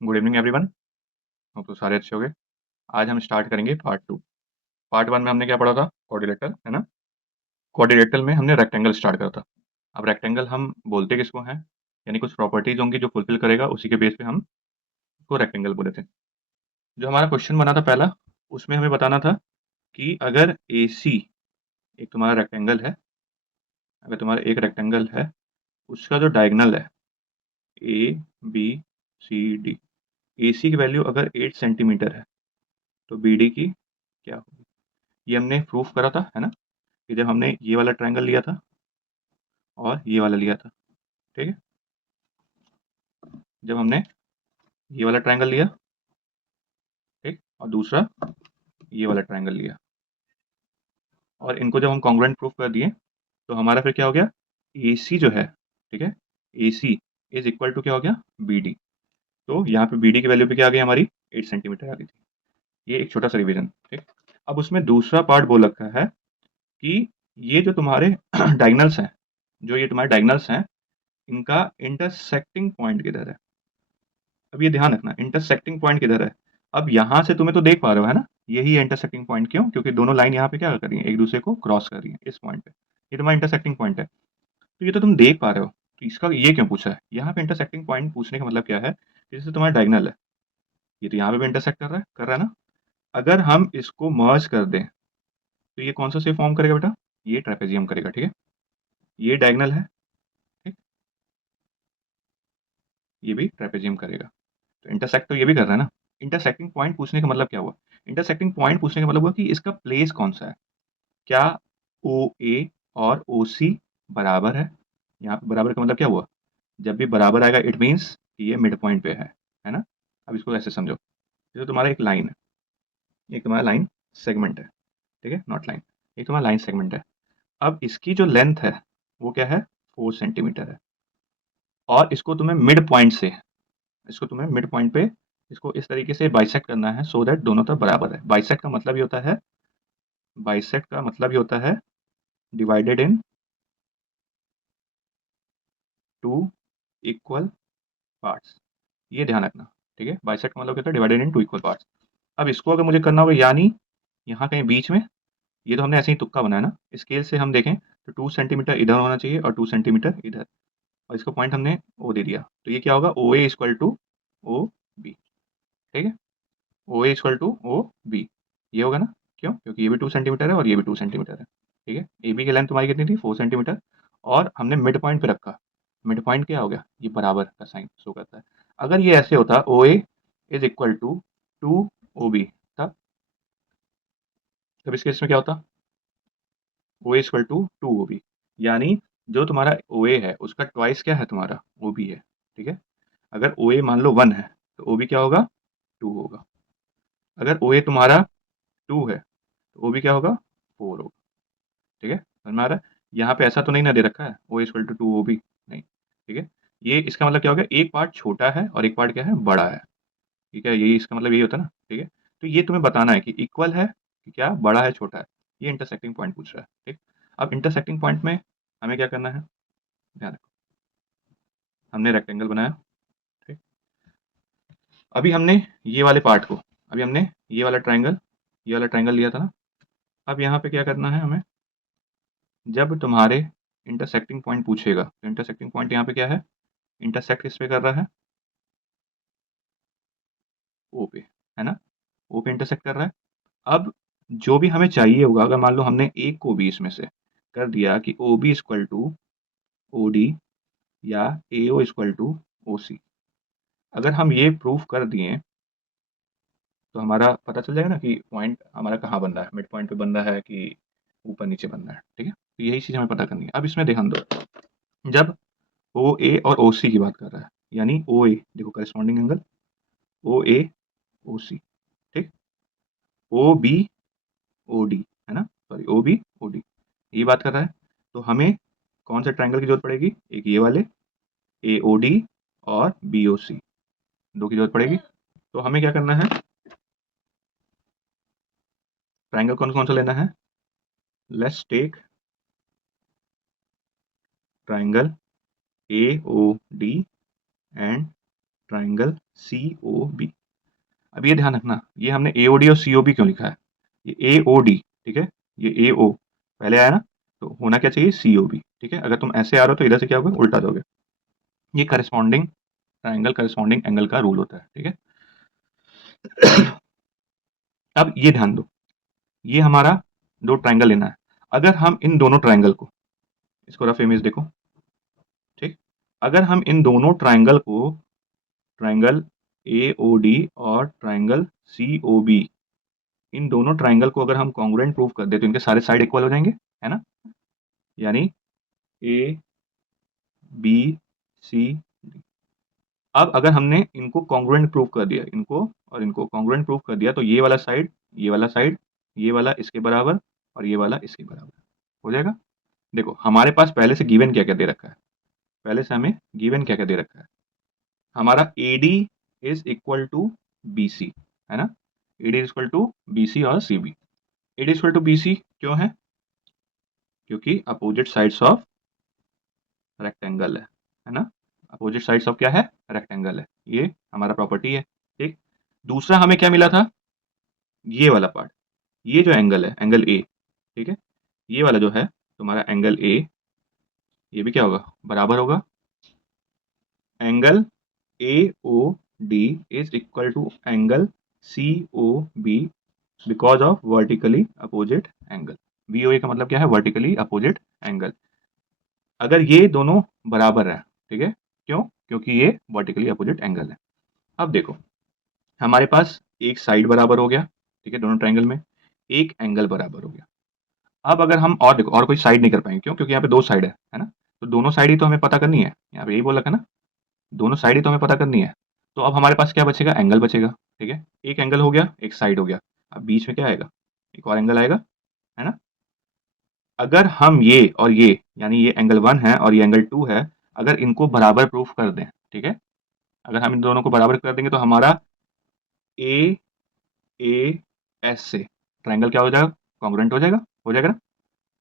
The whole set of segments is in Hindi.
Good evening everyone. होप तो सारे अच्छे होंगे। आज हम स्टार्ट करेंगे पार्ट 2। पार्ट 1 में हमने क्या पढ़ा था? क्वाड्रिलेटरल, है ना? क्वाड्रिलेटरल में हमने रेक्टेंगल स्टार्ट करा था। अब रेक्टेंगल हम बोलते किसको हैं? यानी कुछ प्रॉपर्टीज होंगी जो फुलफिल करेगा, उसी के बेस पे हम उसको रेक्टेंगल बोले थे। जो हमारा क्वेश्चन बना था पहला, उसमें हमें बताना था कि अगर ए सी एक तुम्हारा रेक्टेंगल है, अगर तुम्हारा एक रेक्टेंगल है, उसका जो डायगनल है ए बी सी डी, ए सी की वैल्यू अगर 8 सेंटीमीटर है तो बी डी की क्या होगी? ये हमने प्रूफ करा था, है ना? कि जब हमने ये वाला ट्रायंगल लिया था और ये वाला लिया था, ठीक है? जब हमने ये वाला ट्रायंगल लिया, ठीक, और दूसरा ये वाला ट्रायंगल लिया, और इनको जब हम कॉन्ग्रुएंट प्रूफ कर दिए, तो हमारा फिर क्या हो गया? ए सी जो है, ठीक है, A C is equal to क्या हो गया? B D. तो यहाँ पे बी डी की वैल्यू पे क्या आ गई हमारी? 8 सेंटीमीटर आ गई थी। ये एक छोटा सा रिविजन, ठीक। अब उसमें दूसरा पार्ट बोल रखा है कि ये जो तुम्हारे डायगनल्स हैं, जो ये तुम्हारे डायगनल्स हैं, इनका इंटरसेक्टिंग पॉइंट किधर है? अब ये ध्यान रखना, इंटरसेक्टिंग पॉइंट किधर है? अब यहाँ से तुम्हें तो देख पा रहे हो, है ना? यही है इंटरसेक्टिंग पॉइंट। क्यों? क्योंकि दोनों लाइन यहाँ पे क्या कर रही है? एक दूसरे को क्रॉस कर रही है इस पॉइंट पे। ये तुम्हारा इंटरसेक्टिंग पॉइंट है, तो ये तो तुम देख पा रहे हो। तो इसका ये क्यों पूछा है? यहाँ पे इंटरसेक्टिंग पॉइंट पूछने का मतलब क्या है? जैसे तुम्हारा डायगनल है, ये तो यहाँ पे भी इंटरसेक्ट कर रहा है ना? अगर हम इसको मर्ज कर दें तो ये कौन सा शेप फॉर्म करेगा बेटा? ये ट्रेपेजियम करेगा, ठीक है? ये डायगनल है, ठीक, ये भी ट्रेपेजियम करेगा। तो इंटरसेक्ट तो ये भी कर रहा है ना। इंटरसेक्टिंग पॉइंट पूछने का मतलब क्या हुआ? इंटरसेक्टिंग पॉइंट पूछने का मतलब हुआ कि इसका प्लेस कौन सा है। क्या ओ ए और ओ सी बराबर है? यहाँ पे बराबर का मतलब क्या हुआ? जब भी बराबर आएगा इट मीन्स कि ये मिड पॉइंट पे है ना? अब इसको ऐसे समझो, जैसे तुम्हारा एक लाइन है, एक तुम्हारा लाइन सेगमेंट है, ठीक है, नॉट लाइन, एक तुम्हारा लाइन सेगमेंट है। अब इसकी जो लेंथ है वो क्या है? 4 सेंटीमीटर है। और इसको तुम्हें मिड पॉइंट से, इसको तुम्हें मिड पॉइंट पे इसको इस तरीके से बाइसेक्ट करना है सो दैट दोनों तरफ बराबर है। बाइसेक्ट का मतलब ये होता है, बाइसेक्ट का मतलब ये होता है divided in two equal parts. ये ध्यान रखना, ठीक है? बाइसेक्ट का मतलब क्या होता है? Divided in two equal parts. अब इसको अगर मुझे करना होगा, यानी यहाँ कहीं बीच में, ये तो हमने ऐसे ही तुक्का बनाया ना, स्केल से हम देखें तो 2 सेंटीमीटर इधर होना चाहिए और 2 सेंटीमीटर इधर, और इसका पॉइंट हमने ओ दे दिया, तो ये क्या होगा? ओ A equal to O B, ठीक है? ओ A equal to O B, ये होगा ना? क्यों? क्योंकि ये भी 2 सेंटीमीटर है और ये भी 2 सेंटीमीटर है, ठीक है? ए बी की लेंथ तुम्हारी कितनी थी? 4 सेंटीमीटर। और हमने मिड पॉइंट पे रखा, मिड पॉइंट क्या हो गया? ये बराबर का साइन शो करता है। अगर ये ऐसे होता O A is equal to two O B, तब तब इस केस में क्या होता? O A equal to two O B, यानी जो तुम्हारा ओ ए है उसका ट्वाइस क्या है? तुम्हारा ओ बी है, ठीक है? अगर ओ ए मान लो 1 है तो ओ बी क्या होगा? 2 होगा। अगर ओ ए तुम्हारा 2 है तो ओ बी क्या होगा? 4 होगा, ठीक है? समझ में आ रहा है? यहाँ पे ऐसा तो नहीं ना दे रखा है O equal to two O B, नहीं, ठीक है? ये इसका मतलब क्या हो गया? एक पार्ट छोटा है और एक पार्ट क्या है? बड़ा है, ठीक है? यही इसका मतलब यही होता है ना, ठीक है? तो ये तुम्हें बताना है कि इक्वल है कि क्या बड़ा है छोटा है। ये इंटरसेक्टिंग पॉइंट पूछ रहा है, ठीक। अब इंटरसेक्टिंग पॉइंट में हमें क्या करना है? ध्यान रखो, हमने रेक्टेंगल बनाया, ठीक। अभी हमने ये वाले पार्ट को, अभी हमने ये वाला ट्राइंगल, ये वाला ट्राइंगल लिया था ना। अब यहाँ पे क्या करना है हमें? जब तुम्हारे इंटरसेक्टिंग पॉइंट पूछेगा तो इंटरसेक्टिंग पॉइंट यहाँ पे क्या है? इंटरसेक्ट किस पे कर रहा है? ओ पे, है ना? ओ पे इंटरसेक्ट कर रहा है। अब जो भी हमें चाहिए होगा, अगर मान लो हमने एक को भी इसमें से कर दिया कि O B equal to O D या ए ओ इक्वल टू ओ सी, अगर हम ये प्रूफ कर दिए तो हमारा पता चल जाएगा ना कि पॉइंट हमारा कहाँ बन रहा है, मिड पॉइंट पे बन रहा है कि ऊपर नीचे बन रहा है, ठीक है? तो यही चीज़ हमें पता करनी है। अब इसमें ध्यान दो, जब ओ ए और ओ सी की बात कर रहा है, यानी ओ ए देखो करस्पॉन्डिंग एंगल ओ ए ओ सी, ठीक, ओ बी ओ डी, है ना? Sorry, O B O D, ये बात कर रहा है। तो हमें कौन से ट्रायंगल की जरूरत पड़ेगी? एक ये वाले ए ओ डी और बी ओ सी, दो की जरूरत पड़ेगी। तो हमें क्या करना है? ट्रायंगल कौन कौन सा लेना है? Let's take triangle A O D and triangle COB। अब ये ध्यान रखना, ये हमने AOD और COB क्यों लिखा है, ये AOD, ठीक है, ये AO पहले आया ना, तो होना क्या चाहिए COB, ठीक है। अगर तुम ऐसे आ रहे हो तो इधर से क्या होगा, उल्टा दोगे। ये करस्पॉन्डिंग ट्राइंगल करस्पॉन्डिंग एंगल का रूल होता है, ठीक है। अब ये ध्यान दो, ये हमारा दो ट्राइंगल लेना है। अगर हम इन दोनों ट्राइंगल को, इसको रफ इमेज देखो, ठीक, अगर हम इन दोनों ट्राइंगल को, ट्राइंगल AOD और ट्राइंगल COB, इन दोनों ट्राइंगल को अगर हम कॉन्ग्रुएंट प्रूव कर दे तो इनके सारे साइड इक्वल हो जाएंगे, है ना। यानी ABCD। अब अगर हमने इनको कॉन्ग्रुएंट प्रूव कर दिया, इनको और इनको कॉन्ग्रुएंट प्रूव कर दिया, तो ये वाला साइड, ये वाला साइड, ये वाला इसके बराबर और ये वाला इसके बराबर हो जाएगा। देखो हमारे पास पहले से गिवन क्या क्या दे रखा है, पहले से हमें गिवन क्या क्या दे रखा है, हमारा AD is equal to BC, है ना। AD is equal to BC और CB। AD is equal to BC क्यों है, क्योंकि अपोजिट साइड्स ऑफ रेक्टेंगल है ना। अपोजिट साइड्स ऑफ क्या है, रेक्टेंगल है, ये हमारा प्रॉपर्टी है, ठीक। दूसरा हमें क्या मिला था, ये वाला पार्ट, ये जो एंगल है एंगल A, ठीक है, ये वाला जो है तुम्हारा एंगल A, ये भी क्या होगा, बराबर होगा angle AOD is equal to angle COB because of vertically opposite angle. VOA का मतलब क्या है, वर्टिकली अपोजिट एंगल। अगर ये दोनों बराबर है, ठीक है, क्यों, क्योंकि ये वर्टिकली अपोजिट एंगल है। अब देखो हमारे पास एक साइड बराबर हो गया, ठीक है, दोनों ट्रायंगल में एक एंगल बराबर हो गया। अब अगर हम और देखो और कोई साइड नहीं कर पाएंगे, क्यों, क्योंकि यहाँ पे दो साइड है ना, तो दोनों साइड ही तो हमें पता करनी है, यहाँ पे यही बोल रखा है ना, दोनों साइड ही तो हमें पता करनी है। तो अब हमारे पास क्या बचेगा, एंगल बचेगा, ठीक है, एक एंगल हो गया, एक साइड हो गया। अब बीच में क्या आएगा, एक और एंगल आएगा, है ना। अगर हम ये और ये, यानी ये एंगल 1 है और ये एंगल 2 है, अगर इनको बराबर प्रूफ कर दें, ठीक है, अगर हम इन दोनों को बराबर कर देंगे तो हमारा AAS से ट्रायंगल क्या हो जाएगा, कॉन्ग्रुएंट हो जाएगा ना।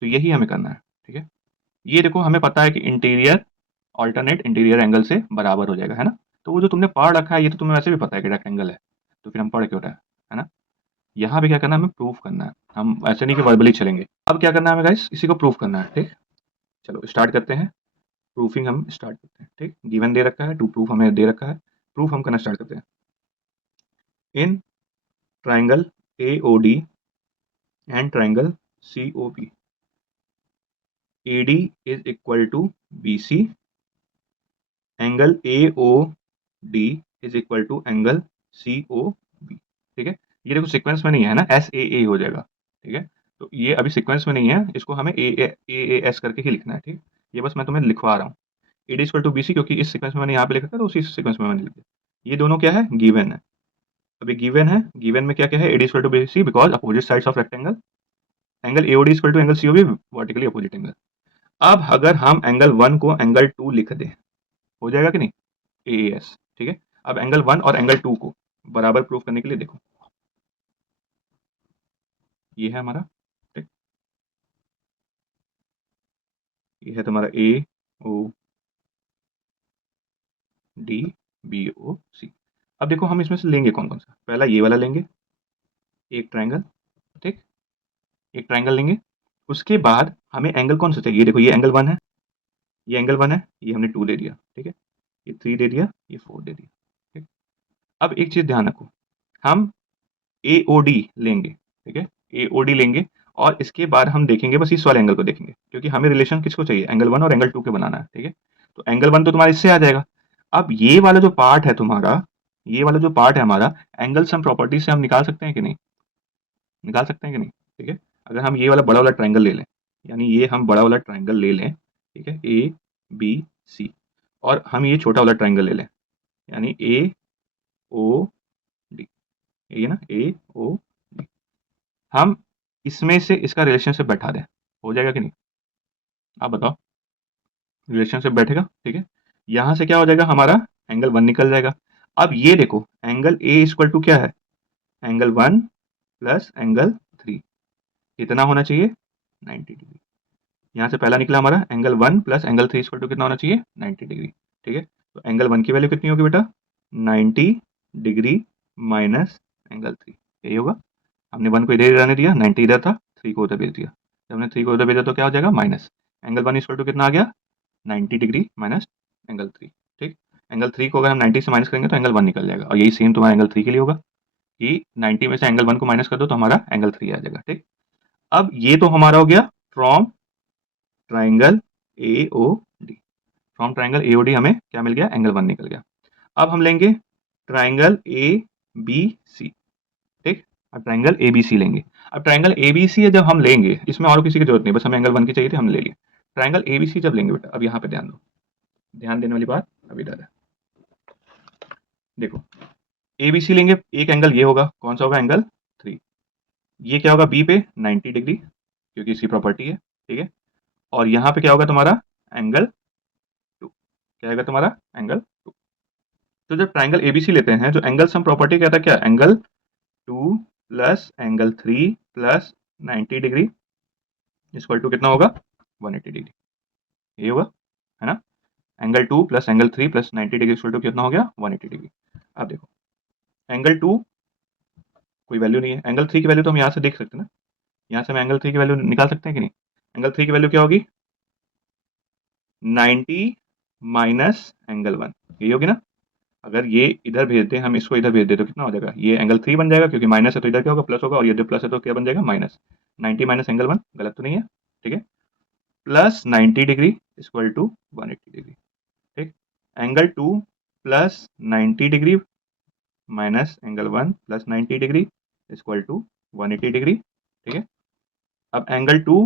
तो यही हमें करना है, ठीक है। ये देखो हमें पता है कि इंटीरियर ऑल्टरनेट इंटीरियर एंगल से बराबर हो जाएगा, है ना। तो वो जो तुमने पढ़ रखा है ये तो तुम्हें वैसे भी पता है कि रेक्टेंगल है, तो फिर हम पढ़ क्यों रहे हैं, है ना। यहाँ पे क्या करना है, हमें प्रूफ करना है, हम ऐसे नहीं कि वर्बली चलेंगे। अब क्या करना है हमें गाइस, इसी को प्रूफ करना है, ठीक। चलो स्टार्ट करते हैं, प्रूफिंग हम स्टार्ट करते हैं, ठीक। गिवन दे रखा है, टू प्रूफ हमें दे रखा है, प्रूफ हम करना स्टार्ट करते हैं। In triangle AOD and triangle COB, AD is equal to BC, angle AOD is equal to angle COB, ठीक है। ये देखो सीक्वेंस में नहीं है ना, SAA हो जाएगा, ठीक है। तो ये अभी सीक्वेंस में नहीं है, इसको हमें AAS करके ही लिखना है, ठीक। ये बस मैं तुम्हें लिखवा रहा हूँ, AD इक्वल टू BC, क्योंकि इस सीक्वेंस में मैंने यहाँ पे लिखा था तो उसी सीक्वेंस में मैंने लिख दिया। ये दोनों क्या है, गिवन है। अभी गिवन है, गिवन में क्या क्या है, AD equal to BC because opposite sides of rectangle, angle AOD equal to angle COB vertically opposite angle. अब अगर हम एंगल 1 को एंगल 2 लिख दें, हो जाएगा कि नहीं, AAS, ठीक है। अब एंगल 1 और एंगल 2 को बराबर प्रूफ करने के लिए देखो, ये है हमारा, ठीक, ये है तुम्हारा AOD BOC। अब देखो हम इसमें से लेंगे कौन कौन सा, पहला ये वाला लेंगे, एक ट्रायंगल, ठीक, एक ट्रायंगल लेंगे। उसके बाद हमें एंगल कौन सा चाहिए, ये देखो ये एंगल 1 है, ये एंगल 1 है, ये हमने 2 दे दिया, ठीक है, ये 3 दे दिया, ये 4 दे दिया, ठीक। अब एक चीज ध्यान रखो, हम AOD लेंगे, ठीक है, AOD लेंगे और इसके बाद हम देखेंगे बस इस वाले एंगल को देखेंगे, क्योंकि हमें रिलेशन किसको चाहिए, एंगल 1 और एंगल 2 के बनाना है, ठीक है। तो एंगल 1 तो तुम्हारा इससे आ जाएगा। अब ये वाला जो पार्ट है तुम्हारा, ये वाला जो पार्ट है हमारा, एंगल सम प्रॉपर्टी से हम निकाल सकते हैं कि नहीं, निकाल सकते हैं कि नहीं, ठीक है। अगर हम ये वाला बड़ा वाला ट्रायंगल ले लें, यानी ये हम बड़ा वाला ट्रायंगल ले लें, ठीक है, ABC, और हम ये छोटा वाला ट्रायंगल ले लें, यानी AOD, ये ना AOD, हम इसमें से इसका रिलेशनशिप बैठा दें, हो जाएगा कि नहीं, आप बताओ, रिलेशनशिप बैठेगा, ठीक है। यहां से क्या हो जाएगा, हमारा एंगल 1 निकल जाएगा। अब ये देखो एंगल A इक्वल टू क्या है, एंगल 1 प्लस एंगल 3, कितना होना चाहिए, 90 डिग्री। यहाँ से पहला निकला हमारा angle 1 plus angle 3 equal to कितना होना चाहिए, 90 डिग्री, ठीक है। तो एंगल 1 की वैल्यू कितनी होगी बेटा, 90 डिग्री माइनस एंगल 3, यही होगा। हमने 1 को इधर रहने दिया, 90 इधर था, 3 को उधर भेज दिया। जब हमने 3 को उधर भेजा तो क्या हो जाएगा, माइनस एंगल 1 इक्वल टू कितना आ गया, 90 डिग्री माइनस एंगल 3। ठीक, एंगल 3 को अगर हम 90 से माइनस करेंगे तो एंगल 1 निकल जाएगा, और यही सेम तुम्हारा एंगल 3 के लिए होगा कि 90 में से एंगल 1 को माइनस कर दो तो हमारा एंगल 3 आ जाएगा। ठीक, अब ये तो हमारा हो गया from triangle A O D. From triangle A O D हमें क्या मिल गया, एंगल 1 निकल गया। अब हम लेंगे ट्राइंगल ए बी सी। ठीक, अब ट्राइंगल ए बी सी लेंगे। अब ट्राइंगल ए बी सी जब हम लेंगे, इसमें और किसी की जरूरत नहीं, बस हमें एंगल 1 की चाहिए थी, हम ले लिए। ट्राइंगल ए बी सी जब लेंगे बेटा, अब यहाँ पे ध्यान दो, ध्यान देने वाली बात अब इधर है। देखो, ए बी सी लेंगे, एक एंगल ये होगा, कौन सा होगा, एंगल 3। ये क्या होगा, बी पे 90 डिग्री, क्योंकि इसकी प्रॉपर्टी है। ठीक है, और यहाँ पे क्या होगा तुम्हारा, एंगल 2। क्या होगा तुम्हारा, एंगल 2। तो जब ट्राइंगल एबीसी लेते हैं, जो एंगल सम प्रॉपर्टी कहता है क्या, angle 2 plus angle 3 plus 90 degree equal to कितना होगा, 180 डिग्री, ये होगा, है ना। Angle 2 plus angle 3 plus 90 degree equal to कितना हो गया, 180 डिग्री। अब देखो, एंगल 2 कोई वैल्यू नहीं है, एंगल 3 की वैल्यू तो हम यहाँ से देख सकते हैं ना, यहाँ से हम एंगल 3 की वैल्यू निकाल सकते हैं कि नहीं। एंगल 3 की वैल्यू क्या होगी, 90 माइनस एंगल 1, यही होगी ना। अगर ये इधर भेज दें, हम इसको इधर भेज दें तो कितना हो जाएगा, ये एंगल 3 बन जाएगा, क्योंकि माइनस है तो इधर क्या होगा, प्लस होगा, और ये जो प्लस है तो क्या बन जाएगा, माइनस। 90 माइनस एंगल 1 गलत तो नहीं है, ठीक है, plus 90 degree equal to 180 degree. ठीक, angle 2 plus 90 degree minus angle 1 plus 90 degree equal to 180 degree. ठीक है, अब angle 2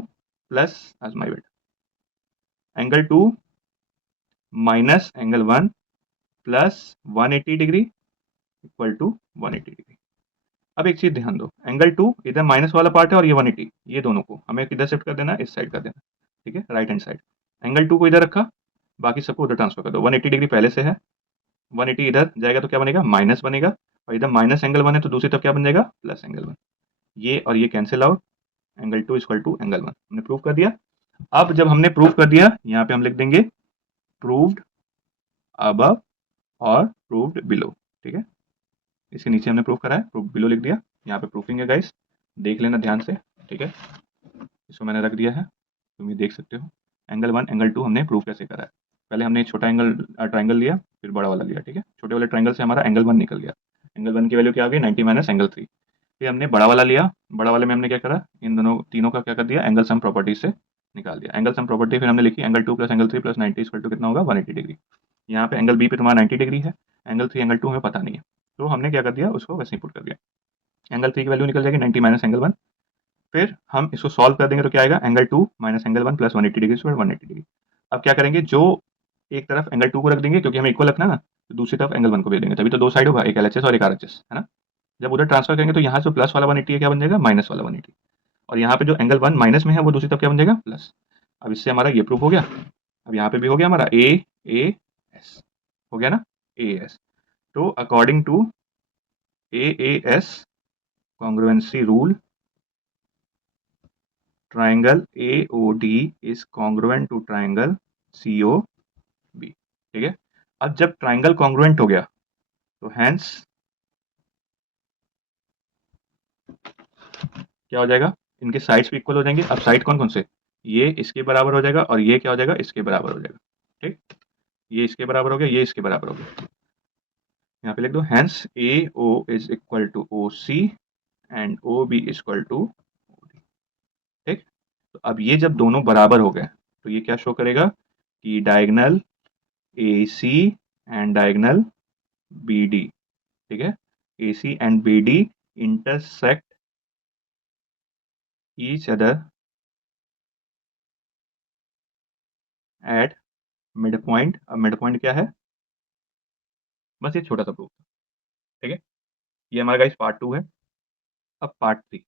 plus my bad, angle 2 minus angle 1 plus 180 degree equal to 180 degree. अब एक चीज ध्यान दो, एंगल 2 इधर माइनस वाला पार्ट है और ये 180, ये दोनों को हमें किधर शिफ्ट कर देना है, इस साइड कर देना। ठीक है, राइट हैंड साइड। एंगल 2 को इधर रखा, बाकी सबको उधर ट्रांसफर कर दो। 180 डिग्री पहले से है, 180 इधर जाएगा तो क्या बनेगा, माइनस बनेगा, और इधर माइनस एंगल 1 है तो दूसरी तरफ क्या बन जाएगा, प्लस एंगल 1। ये और ये cancel out, angle 2 equal to angle 1, हमने प्रूव कर दिया। अब जब हमने प्रूव कर दिया, यहाँ पे हम लिख देंगे प्रूव्ड अबव और प्रूव्ड बिलो। ठीक है, इसके नीचे हमने प्रूव करा है, प्रूव बिलो लिख दिया। यहाँ पे प्रूफिंग है गाइस, देख लेना ध्यान से। ठीक है, इसको मैंने रख दिया है, तुम ये देख सकते हो। एंगल 1 एंगल 2 हमने प्रूव कैसे करा है। पहले हमने एक छोटा एंगल ट्राइंगल लिया, फिर बड़ा वाला लिया। ठीक है, छोटे वाले ट्राइंगल से हमारा एंगल 1 निकल गया, एंगल 1 की वैल्यू क्या आ गई, 90 माइनस एंगल 3। फिर हमने बड़ा वाला लिया, बड़ा वाले में हमने क्या करा, इन दोनों तीनों का क्या कर दिया, एंगल सम प्रॉपर्टी से निकाल दिया। एंगल सम प्रॉपर्टी फिर हमने लिखी, angle 2 plus angle 3 plus 90 equal to कितना होगा, 180 डिग्री। यहाँ पे एंगल बी पे तुम्हारा 90 डिग्री है, एंगल 3 एंगल 2 हमें पता नहीं है, तो हमने क्या कर दिया, उसको वैसे ही पुट कर दिया। एंगल 3 की वैल्यू निकल जाएगी 90 माइनस एंगल 1। फिर हम इसको सॉल्व कर देंगे तो क्या आएगा, angle 2 minus angle 1 plus 180 degree square 180 degree. अब क्या करेंगे, जो एक तरफ एंगल 2 को रख देंगे, क्योंकि हमें इक्वल रखना है ना, तो दूसरी तरफ एंगल 1 को भेज देंगे, तभी तो दो साइड होगा, एक एलएचएस और एक आरएचएस, है ना। जब उधर ट्रांसफर करेंगे तो यहाँ जो प्लस वाला 180 है क्या बन जाएगा, माइनस वाला 180, और यहाँ पे जो एंगल 1 माइनस में है वो दूसरी तरफ क्या बन जाएगा, प्लस। अब इससे हमारा ये प्रूफ हो गया। अब यहाँ पे भी हो गया हमारा ए एस, हो गया ना, ए एस। तो according to A S congruency rule, triangle AOD is congruent to triangle COB। ठीक है, अब जब ट्राइंगल कॉन्ग्रुएंट हो गया तो हैंस क्या हो जाएगा, इनके साइड्स भी इक्वल हो जाएंगे। अब साइड कौन कौन से, ये इसके बराबर हो जाएगा और ये क्या हो जाएगा, इसके बराबर हो जाएगा। ठीक, ये इसके बराबर हो गया, ये इसके बराबर हो गया। यहाँ पे लिख दो, hence AO is equal to OC and OB is equal to OD। ठीक, तो अब ये जब दोनों बराबर हो गए तो ये क्या शो करेगा कि diagonal AC and diagonal BD, ठीक है, AC and BD intersect each other at midpoint। अब midpoint क्या है, बस ये छोटा सा प्रूफ। ठीक है, ये हमारा गाइस पार्ट 2 है। अब पार्ट 3,